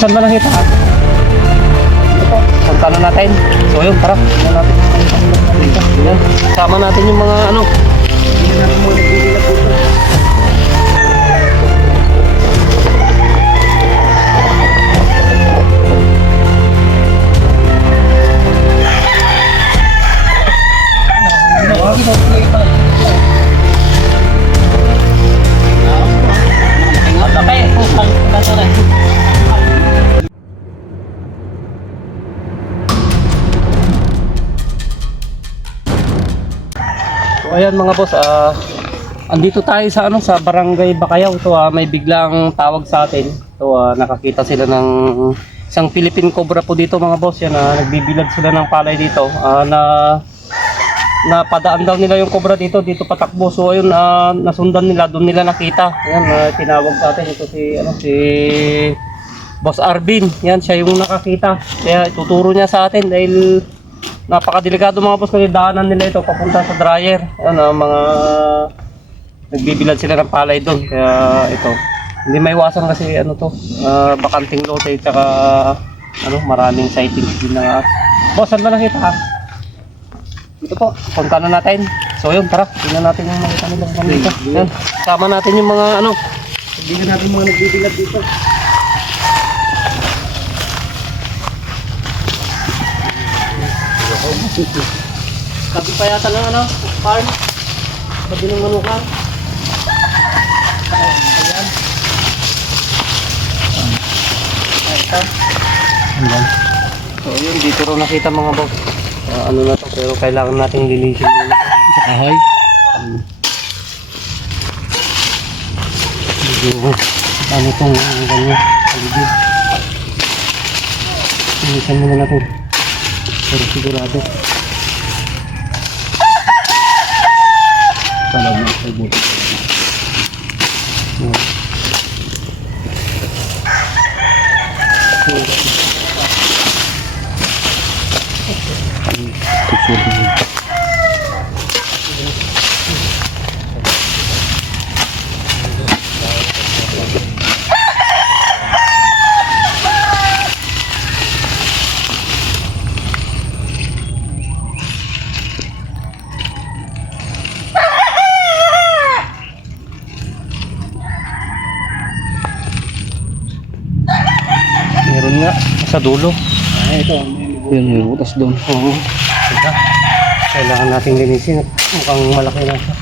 Saan ba nakita? Ito, punta na natin. So yun, tara. Tingnan natin. Yan. Sama natin yung mga ano. Tingnan natin mga nagbibilat dito. So ayan mga boss, andito tayo sa ano, sa Barangay Bakayaw. Ito may biglang tawag sa atin. Ito nakakita sila ng isang Philippine Cobra po dito mga boss. Yan, nagbibilad sila ng palay dito. Napadaan daw nila yung cobra dito patakbo. So ayun, nasundan nila, doon nila nakita. Ayan, tinawag sa atin ito si Boss Arvin. Yan, siya yung nakakita. Kaya ituturo niya sa atin dahil napakadelikado mga boss, kasi daanan nila ito papunta sa dryer. Ayan, mga nagbibilad sila ng palay doon. Kaya ito, hindi may iwasan kasi ano to, bakanting lote, tsaka ano, maraming sightings din na. Boss, saan ba nakita? Ito po, punta na natin. So yun, tara, tingnan natin yung mga kanilang dito. Yan, sama natin yung mga ano, tingnan natin yung mga nagbibilat dito. Sabi pa yata ng ano, farm. Sabi ng manukan. Ayan. Ito. Ayan. So yun, dito rin nakita mga boss. Ano na to, pero kailangan nating linisin muna sa kahoy. Medyo ano itong ganyan, paligid. Linisin muna natin, pero sigurado talaga ay buti. Meron nga sa dulo. Ito. Yun, may butas doon. Oo. Ito. Kailangan nating linisin. Mukhang malaki na siya.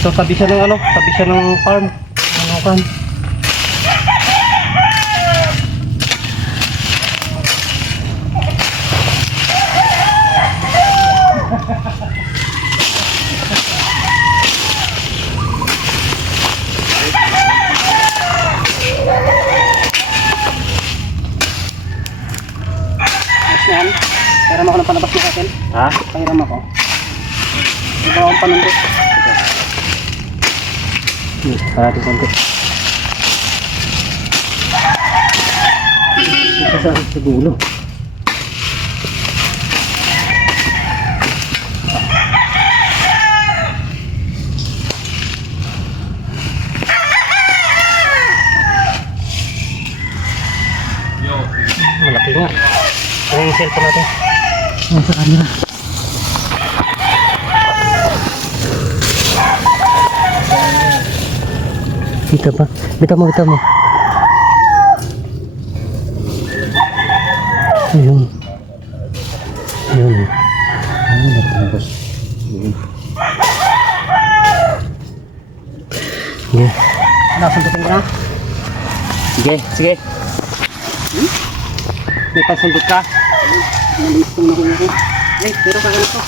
Ito, tabi siya ng ano? Tabi siya ng farm. Ano kan? Yan. Pahiram ako ng panabas na atin. Ha? Pahiram ako. Iba akong panundot. Parating konti. Ito sa dulo. Malaki nga. Ito yung cellphone natin. Sa camera. Kita pa. Kita mo. Ayun. Natapos. Sige. Nasundutin ko na. Sige. May pasundot ka. Nalistong na ko na ko. Pero ka ganito.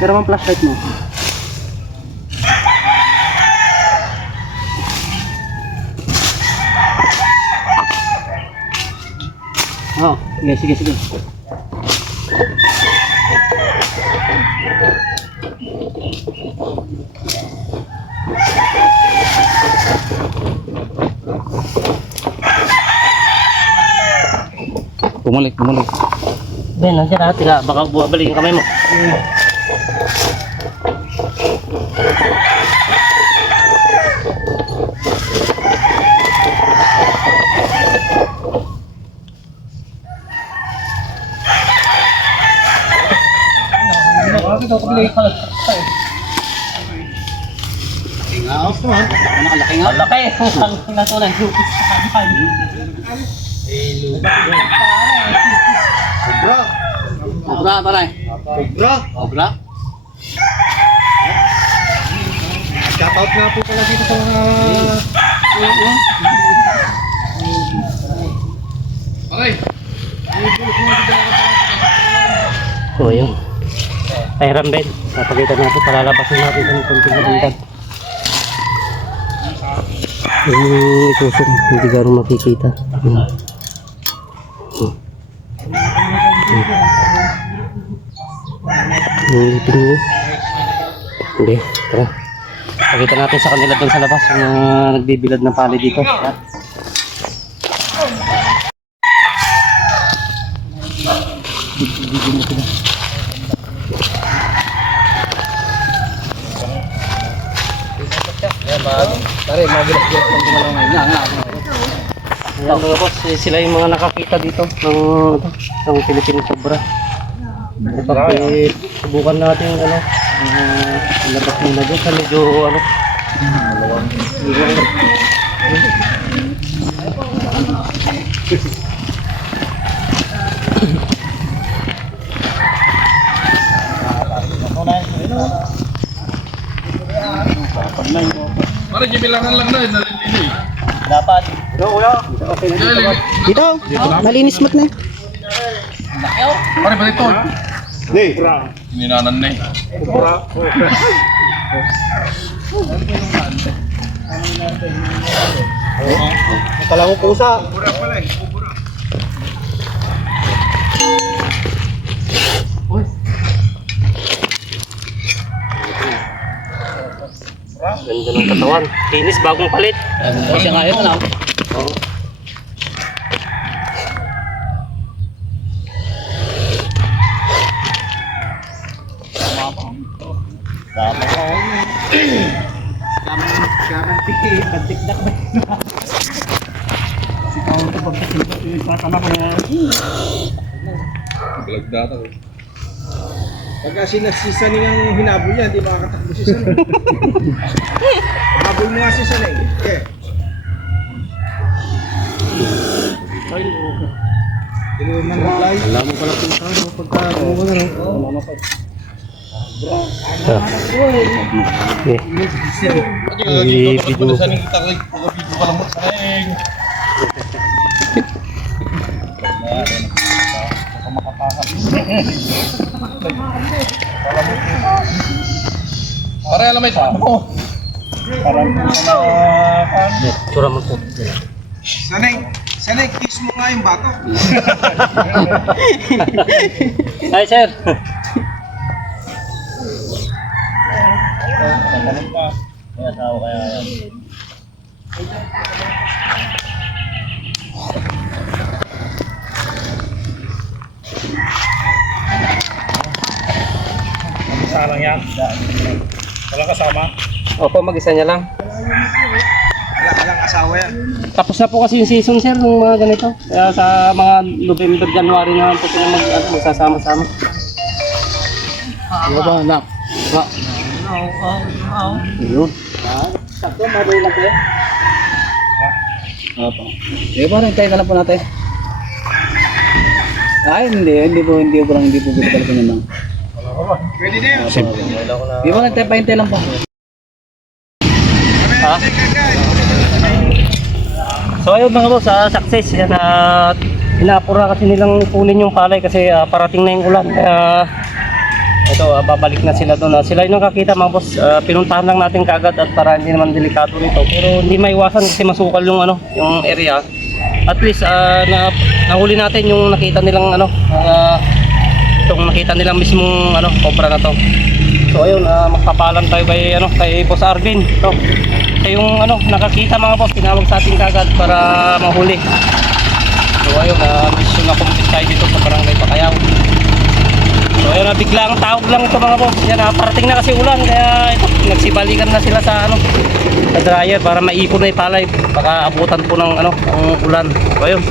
Pero ang flashlight mo. Oh, sige. Bumalik. Ben, nandiyan na. Tila, baka balik yung kamay mo. ito ko bilay ka. Nakalaki nga. Laki. Ang natulan. Obra, pare. Obra. Shoutout nga po pala dito sa mga... Okay. So yun. Ay Rambel, napakita natin, palalabasin natin ng konting magandang. Yung itusok, hindi gano'ng makikita. Tingin mo. Hindi, tara. Pakita natin sa kanila doon sa labas yung nagbibilad ng pali dito. Pare, magilas-gilas ng gumalawang nga. Ayan mga boss, sila yung mga nakakita dito ng Philippine Cobra. Subukan natin yung labas nila dyan sa medyo Pare, gibilangan lang na, nalilili. dapat. Dito, malinis mo't na. Pare, balik to. Hindi. Ninanan na eh. Kala ko pusa. Ganda ng katawan. Kinis bagong palit. O siya nga yun, Oo. Balagdata ko. Pagka sinasisan ng hinabol niya, hindi makakatakbo si San. Habol mo nga si San eh. Okay. Hindi mo reply. Alam mo pala kung saan pagka mo na Video. Video ka lang mo. Sayang. Para alam mo ito. Sura mo po. Sanay, kiss mo nga yung bato. Hi sir. Isa lang yan. Walang kasama. Opo, mag-isa niya lang. Walang asawa yan. Tapos na po kasi yung season sir ng mga ganito. Kaya sa mga November, January na po sila magsasama-sama. Ano ba, anak? Yun. Sakto, mabuhay lang kayo. Opo. Eh, parang tayo ka lang po natin. Ay, hindi po talaga ko naman. Pwede na yun. Di ba nagtay-paintay lang po? Ha? So ayun mga boss, success yan at inaapura kasi nilang kunin yung palay kasi parating na yung ulan kaya ito babalik na sila doon. Sila yung nakakita mga boss, pinuntahan lang natin kaagad at para hindi naman delikado nito pero hindi maiwasan kasi masukal yung yung area. At least nahuli natin yung nakita nilang itong nakita nilang mismong cobra na to. So ayun, magpapalam tayo kay Boss Arvin. So, siya yung nakakita mga boss, tinawag sa ating kagad para mahuli. So ayun, mission na complete tayo dito sa Barangay Pakayaw. So ayun, biglang tawag lang ito mga boss. Yan, parating na kasi ulan kaya ito, nagsibalikan na sila sa sa dryer para maipon na ipalay. Baka abutan po ng ng ulan. So ayun.